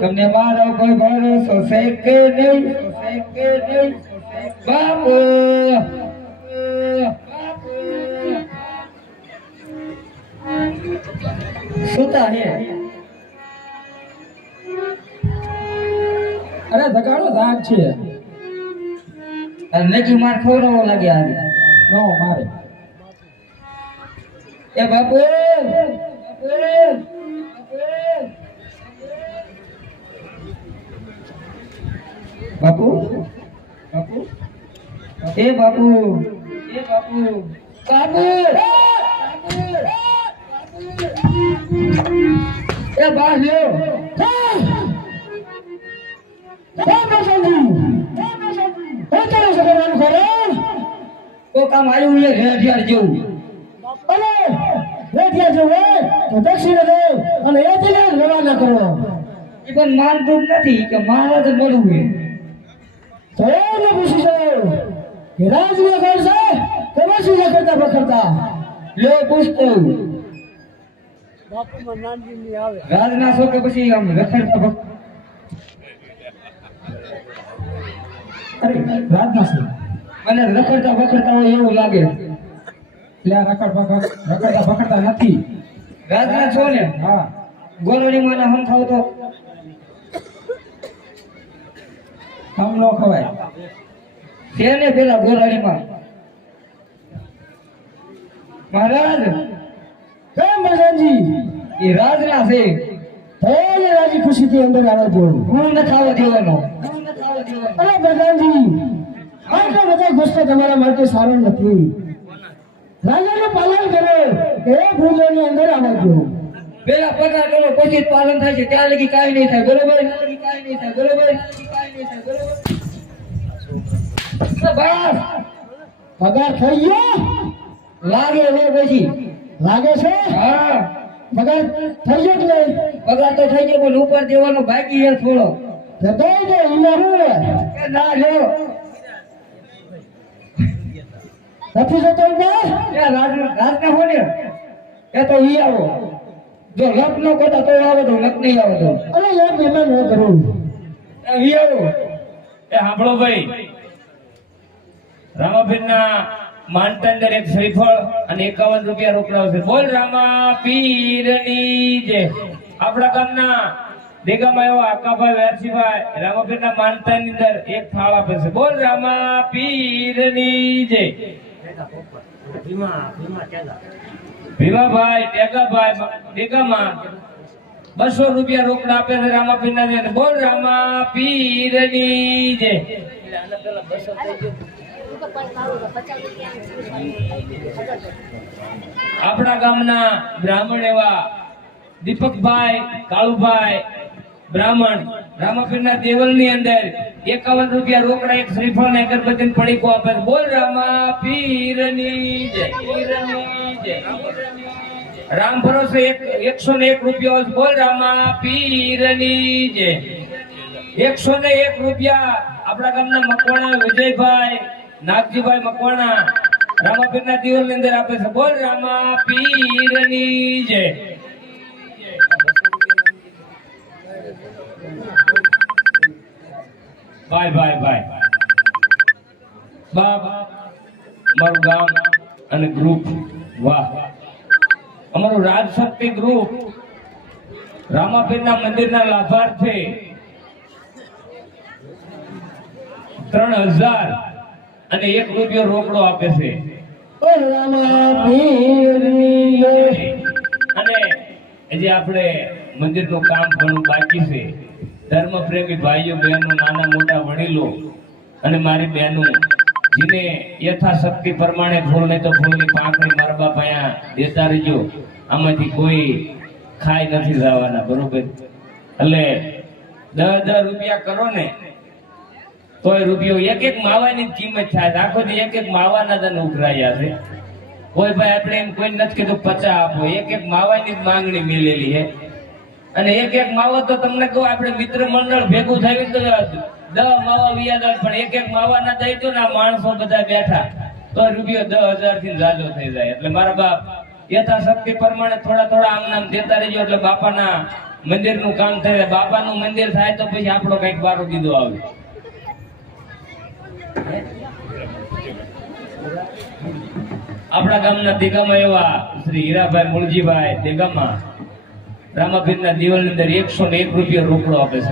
તમને મારો કોઈ ભરોસો છે કે નહીં? બાપુ! સુતા હે. અરે, ધગાડો ધાક છે. નજી માર ખવડાવવો લાગે આજે નો, મારે. એ બાપુ બાપુ! બાપુ? એ બાપુ. એ બાપુ. બાપુ! એ બા લ્યો. તો કામ આવ્યું લે રેડિયાર જેવું. એ પણ માનતું જ નથી કે મહારાજ જ મળવું હે લ્યો પૂછતો રાજના છો? કે પછી આમ રખડતા ભક્ત રાજના છે મને રખડતા હોય એવું લાગે. એટલે આ રખડ પકડ રખડતા પકડતા નથી. રાજના છો ને હા. ગોરડી માના હમ થાવ તો? આમ ન ખવાય. છે ને પેલા ગોરાડીમાં મહારાજ કેમ મહારાજજી. એ રાજના છે. થયેલી રાજી ખુશીથી અંદર આવવા દેવું હું નથી આવવા દેવાનો. હું અરે ભગવાનજી આટલા બધા ગુસ્સો તમારા માટે સારો નથી. રાજાનું પાલન કરો. એ ભૂલોની અંદર આવવા દો. પેલા પગાર કરો પછી પાલન થાય છે. ત્યાં લગી કાંઈ નહીં થાય. બરોબર? ત્યાં લગી કાંઈ નહીં થાય. બરોબર? પગાર થઈ ગયો? લાગે હવે પછી લાગે છે? હા. પગાર થઈ ગયો કે પગાર તો થઈ ગયો પણ ઉપર દેવાનો બાકી છે થોડો. તો દઈ દે કે ના લો નથી જતો ઉપર એ રાજ રાજના હો ને. એ તો ઈ આવો. જો લપ ન કોતા તો આવે તો લપ નહીં આવે તો. અરે લપ એમાં ન કરું. એ આવ્યો એ સાંભળો ભાઈ. રામાપીરના માનતા અંદર એક શ્રીફળ અને એકાવન રૂપિયા રોકડા છે. બોલ રામા પીરની જે આપણા ગામના દેગામાં એવો આકાભાઈ વેરસીભાઈ રામાપીરના માનતા ની અંદર એક ફાળ આપે છે. બોલ રામા પીરની જે. ભીમાભાઈ ટેગાભાઈ દેગામાં બસો રૂપિયા રોકડા આપે છે રામાપીરના ને બોલ રામા પીરની જય આપણા ગામના બ્રાહ્મણ એવા દીપકભાઈ, કાળુભાઈ, બ્રાહ્મણ, રામાપીરના દેવલની અંદર એકાવન રૂપિયા રોકડા એક શ્રીફળ ને અગરબત્તી ને પડીકો આપે. બોલ રામા પીરની જય પીરની જય રામ ભરોસે એક, એકસો ને એક રૂપિયા બોલ રામા, પીરની જે. એકસો ને એક રૂપિયા આપણા ગામના મકવાણા, વિજયભાઈ, નાગજીભાઈ મકવાણા, રામાપીરના દિવસની અંદર આપે છે. બોલ રામા, પીરની જે. ભાઈ ભાઈ ભાઈ. બાપ, મારું ગામ અને ગ્રુપ વાહ. અમારું રાજશક્તિ ગ્રુપ રામાપીરના મંદિરના લાભાર્થી ત્રણ હજાર અને એક રૂપિયો રોકડો આપે છે. અને હજી આપણે મંદિરનું કામ ઘણું બાકી છે ધર્મ પ્રેમી ભાઈઓ બહેનો નાના મોટા વડીલો અને મારી બહેનો જેને યથાશક્તિ પ્રમાણે ફૂલ નહીં તો ફૂલની પાંખડી મારા બાપ અહીંયા દેતા રહેજો. આમાંથી કોઈ ખાઈ નથી જવાના, બરોબર? એટલે દસ દસ રૂપિયા કરો ને, તોય રૂપિયો એક એક માવાની કિંમત થાય. આખો એક એક માવાના તને ઉઘરાયા છે. કોઈ ભાઈ આપણે એમ કોઈ નથી કીધું પચા આપો. એક એક માવાની જ માંગણી મેલેલી છે. અને એક એક માવો તો તમને કહું, આપણે મિત્ર મંડળ ભેગું થયું તો દ માવા વિયાદાર, પણ એક એક માવા ના દઈ તો ના, માણસો બધા બેઠા. તો રૂપિયો દસ હજારથી જાજો થઈ જાય. એટલે મારા બાપ યથાશક્તિ પ્રમાણે થોડા થોડા આમ નામ દેતા રહેજો, એટલે બાપાના મંદિરનું કામ થાય. બાપા નું મંદિર થાય તો પછી આપણો કંઈક બારો કીધો આવે. આપણા ગામના દેગામાં એવા શ્રી હીરાભાઈ મુળજીભાઈ દેગામાં રામાપીરના દિવાલની અંદર એકસો ને એક રૂપિયા રોકડો આપે છે.